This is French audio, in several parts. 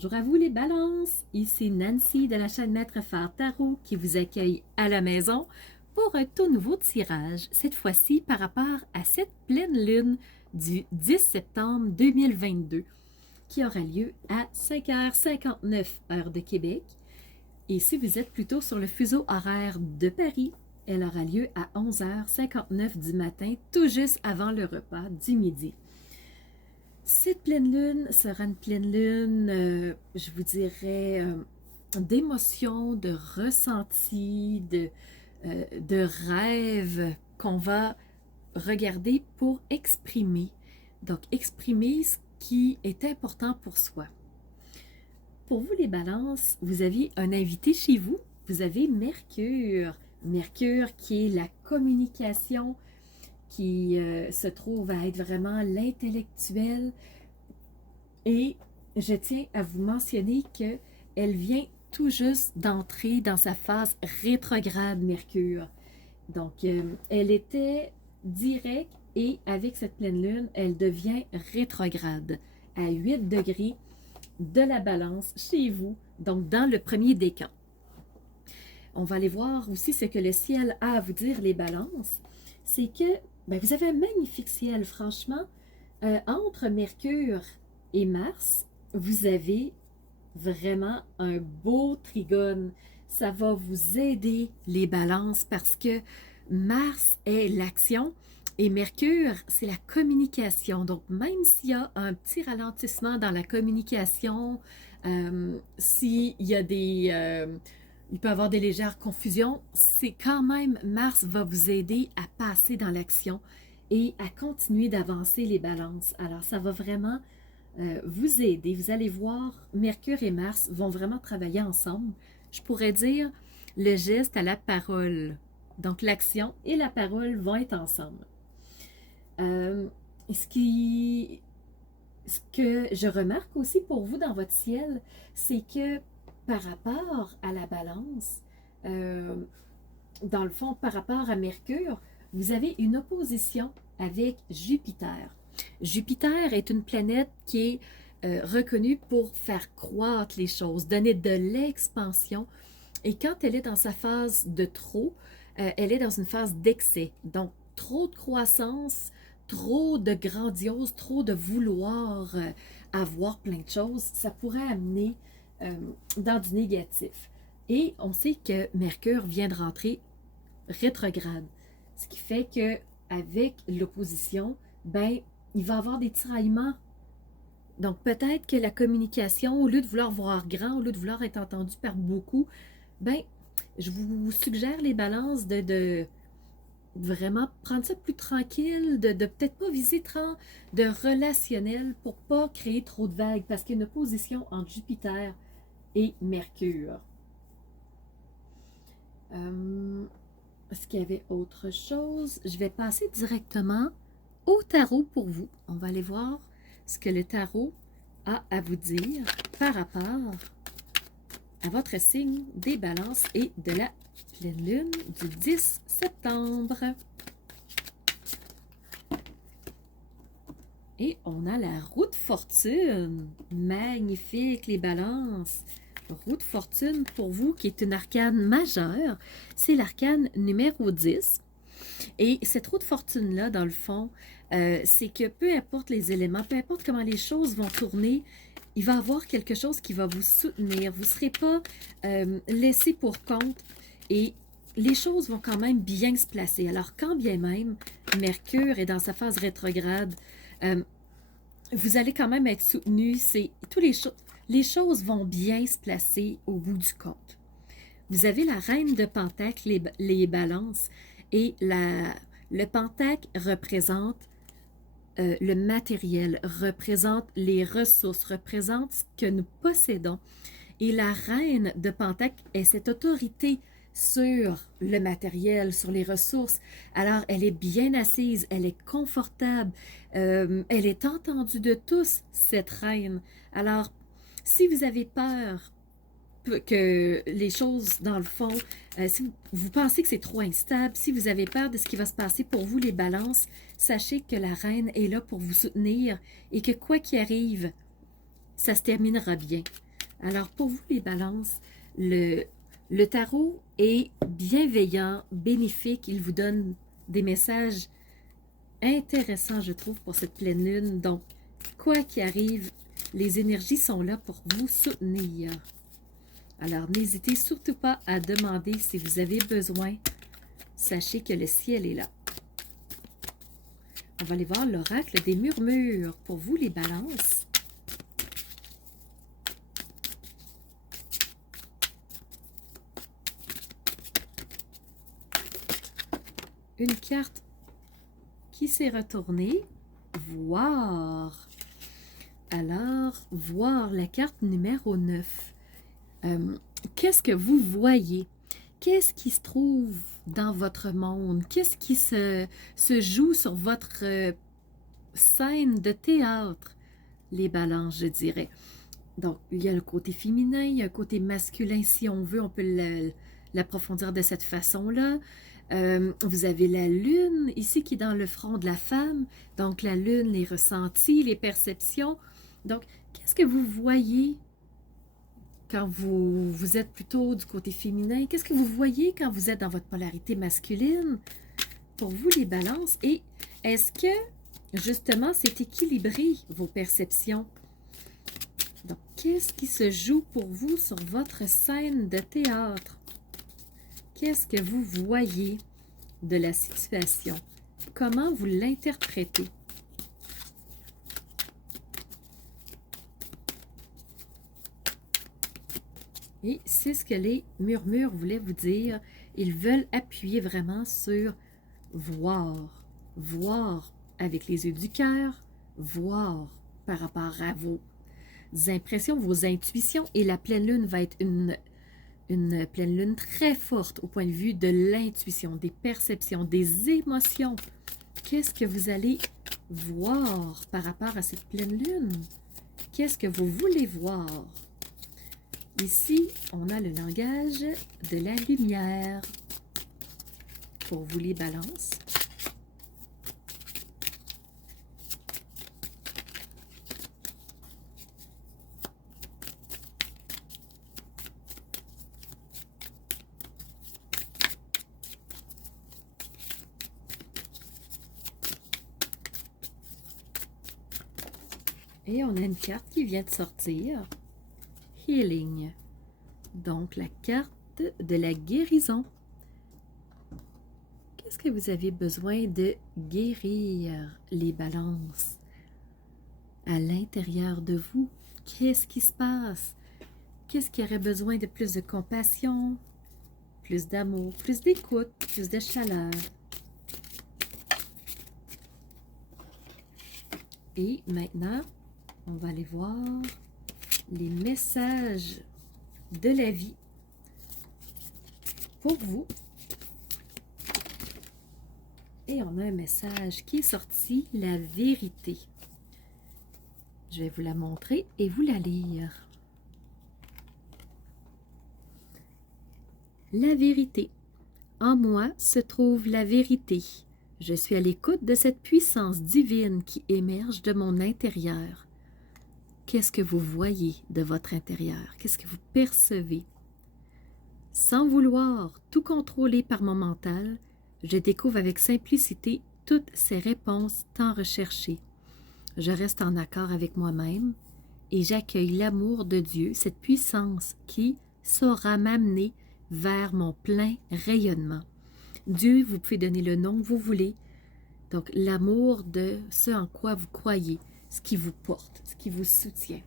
Bonjour à vous les balances, ici Nancy de la chaîne Maître Phare Tarot qui vous accueille à la maison pour un tout nouveau tirage, cette fois-ci par rapport à cette pleine lune du 10 septembre 2022 qui aura lieu à 5h59 heure de Québec. Et si vous êtes plutôt sur le fuseau horaire de Paris, elle aura lieu à 11h59 du matin, tout juste avant le repas du midi. Cette pleine lune sera une pleine lune, je vous dirais, d'émotions, de ressentis, de rêves qu'on va regarder pour exprimer. Donc, exprimer ce qui est important pour soi. Pour vous, les balances, vous aviez un invité chez vous. Vous avez Mercure. Mercure qui est la communication, qui se trouve à être vraiment l'intellectuel. Et je tiens à vous mentionner qu'elle vient tout juste d'entrer dans sa phase rétrograde, Mercure. Donc, elle était directe et avec cette pleine lune, elle devient rétrograde à 8 degrés de la balance chez vous, donc dans le premier décan. On va aller voir aussi ce que le ciel a à vous dire, les balances. C'est que vous avez un magnifique ciel, franchement. Entre Mercure et Mars, vous avez vraiment un beau trigone. Ça va vous aider, les balances, parce que Mars est l'action et Mercure, c'est la communication. Donc, même s'il y a un petit ralentissement dans la communication, s'il y a il peut y avoir des légères confusions, c'est quand même, Mars va vous aider à passer dans l'action et à continuer d'avancer les balances. Alors, ça va vraiment vous aider. Vous allez voir, Mercure et Mars vont vraiment travailler ensemble. Je pourrais dire le geste à la parole. Donc, l'action et la parole vont être ensemble. Ce que je remarque aussi pour vous dans votre ciel, c'est que par rapport à la balance, dans le fond, par rapport à Mercure, vous avez une opposition avec Jupiter. Jupiter est une planète qui est reconnue pour faire croître les choses, donner de l'expansion. Et quand elle est dans sa phase de trop, elle est dans une phase d'excès. Donc, trop de croissance, trop de grandiose, trop de vouloir avoir plein de choses, ça pourrait amener dans du négatif. Et on sait que Mercure vient de rentrer rétrograde, ce qui fait que avec l'opposition, il va y avoir des tiraillements. Donc peut-être que la communication, au lieu de vouloir voir grand, au lieu de vouloir être entendu par beaucoup, je vous suggère, les balances, de vraiment prendre ça plus tranquille, de peut-être pas viser tant de relationnel pour pas créer trop de vagues, parce qu'il y a une opposition entre Jupiter et Mercure. Est-ce qu'il y avait autre chose? Je vais passer directement au tarot pour vous. On va aller voir ce que le tarot a à vous dire par rapport à votre signe des balances et de la pleine lune du 10 septembre. Et on a la roue de fortune. Magnifique, les balances. Roue de fortune pour vous qui est une arcane majeure. C'est l'arcane numéro 10. Et cette roue de fortune-là, dans le fond, c'est que peu importe les éléments, peu importe comment les choses vont tourner, il va y avoir quelque chose qui va vous soutenir. Vous ne serez pas laissé pour compte et les choses vont quand même bien se placer. Alors, quand bien même Mercure est dans sa phase rétrograde, vous allez quand même être soutenu. Les choses vont bien se placer au bout du compte. Vous avez la reine de Pentacle, les balances, et le Pentacle représente le matériel, représente les ressources, représente ce que nous possédons. Et la reine de Pentacle est cette autorité sur le matériel, sur les ressources. Alors, elle est bien assise, elle est confortable, elle est entendue de tous, cette reine. Alors, si vous avez peur que les choses, dans le fond, si vous pensez que c'est trop instable, si vous avez peur de ce qui va se passer pour vous, les balances, sachez que la reine est là pour vous soutenir et que quoi qu'il arrive, ça se terminera bien. Alors, pour vous, les balances, le tarot est bienveillant, bénéfique. Il vous donne des messages intéressants, je trouve, pour cette pleine lune. Donc, quoi qu'il arrive, les énergies sont là pour vous soutenir. Alors, n'hésitez surtout pas à demander si vous avez besoin. Sachez que le ciel est là. On va aller voir l'oracle des murmures. Pour vous, les balances. Une carte qui s'est retournée. Voir. Alors, voir la carte numéro 9. Qu'est-ce que vous voyez? Qu'est-ce qui se trouve dans votre monde? Qu'est-ce qui se joue sur votre scène de théâtre? Les balances, je dirais. Donc, il y a le côté féminin, il y a le côté masculin, si on veut, on peut l'approfondir de cette façon-là. Vous avez la lune ici qui est dans le front de la femme. Donc, la lune, les ressentis, les perceptions. Donc, qu'est-ce que vous voyez quand vous êtes plutôt du côté féminin? Qu'est-ce que vous voyez quand vous êtes dans votre polarité masculine? Pour vous, les balances. Et est-ce que, justement, c'est équilibré, vos perceptions? Donc, qu'est-ce qui se joue pour vous sur votre scène de théâtre? Qu'est-ce que vous voyez de la situation? Comment vous l'interprétez? Et c'est ce que les murmures voulaient vous dire. Ils veulent appuyer vraiment sur voir. Voir avec les yeux du cœur, voir par rapport à vos impressions, vos intuitions. Et la pleine lune va être une pleine lune très forte au point de vue de l'intuition, des perceptions, des émotions. Qu'est-ce que vous allez voir par rapport à cette pleine lune? Qu'est-ce que vous voulez voir? Ici, on a le langage de la lumière. Pour vous, les balances. Et on a une carte qui vient de sortir. Healing. Donc, la carte de la guérison. Qu'est-ce que vous avez besoin de guérir, les balances? À l'intérieur de vous, qu'est-ce qui se passe? Qu'est-ce qui aurait besoin de plus de compassion, plus d'amour, plus d'écoute, plus de chaleur? Et maintenant, on va aller voir les messages de la vie pour vous. Et on a un message qui est sorti, la vérité. Je vais vous la montrer et vous la lire. La vérité. En moi se trouve la vérité. Je suis à l'écoute de cette puissance divine qui émerge de mon intérieur. Qu'est-ce que vous voyez de votre intérieur? Qu'est-ce que vous percevez? Sans vouloir tout contrôler par mon mental, je découvre avec simplicité toutes ces réponses tant recherchées. Je reste en accord avec moi-même et j'accueille l'amour de Dieu, cette puissance qui saura m'amener vers mon plein rayonnement. Dieu, vous pouvez donner le nom que vous voulez. Donc, l'amour de ce en quoi vous croyez, ce qui vous porte, ce qui vous soutient.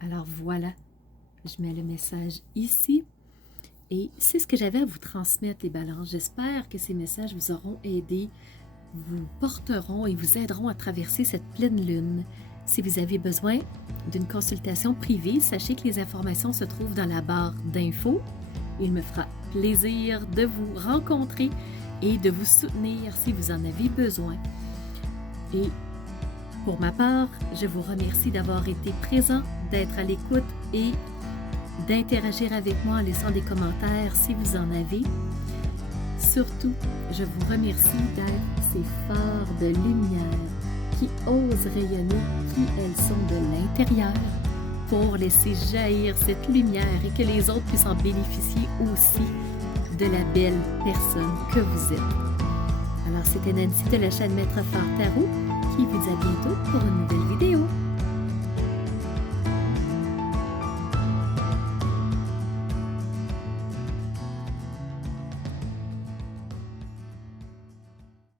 Alors voilà, je mets le message ici. Et c'est ce que j'avais à vous transmettre, les balances. J'espère que ces messages vous auront aidé, vous porteront et vous aideront à traverser cette pleine lune. Si vous avez besoin d'une consultation privée, sachez que les informations se trouvent dans la barre d'infos. Il me fera plaisir de vous rencontrer et de vous soutenir si vous en avez besoin. Et pour ma part, je vous remercie d'avoir été présent, d'être à l'écoute et d'interagir avec moi en laissant des commentaires si vous en avez. Surtout, je vous remercie d'être ces phares de lumière qui osent rayonner qui elles sont de l'intérieur pour laisser jaillir cette lumière et que les autres puissent en bénéficier aussi de la belle personne que vous êtes. Alors, c'était Nancy de la chaîne Maître Phare Tarot qui vous dit à bientôt pour une nouvelle vidéo.